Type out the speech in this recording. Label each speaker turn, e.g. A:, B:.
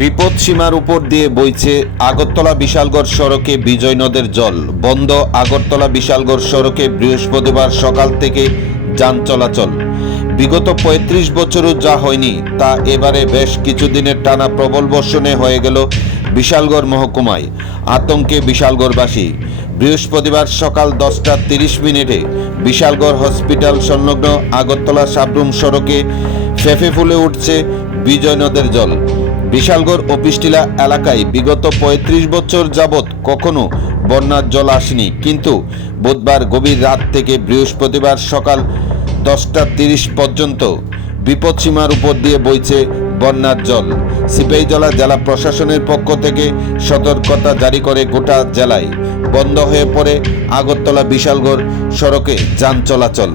A: বিপদ সীমার উপর দিয়ে বইছে আগরতলা বিশালগড় সড়কে বিজয় নদের জল। বন্ধ আগরতলা বিশালগড় সড়কে বৃহস্পতিবার সকাল থেকে যান চলাচল। বিগত ৩৫ বছরও যা হয়নি, তা এবারে বেশ কিছুদিনের টানা প্রবল বর্ষণে হয়ে গেল বিশালগড় মহকুমায়, আতঙ্কে বিশালগড়বাসী। বৃহস্পতিবার সকাল দশটা তিরিশ মিনিটে বিশালগড় হসপিটাল সংলগ্ন আগরতলা সাবরুম সড়কে ফেফে ফুলে উঠছে বিজয় নদের জল। বিশালগড় ও পিস্টিলা এলাকায় বিগত ৩৫ বছর যাবৎ কখনো বন্যার জল আসেনি। কিন্তু বুধবার গভীর রাত থেকে বৃহস্পতিবার সকাল দশটা তিরিশ পর্যন্ত বিপদসীমার উপর দিয়ে বইছে বন্যার জল। সিপাহীজলা জেলা প্রশাসনের পক্ষ থেকে সতর্কতা জারি করে গোটা জেলায় বন্ধ হয়ে পড়ে আগরতলা বিশালগড় সড়কে যান চলাচল।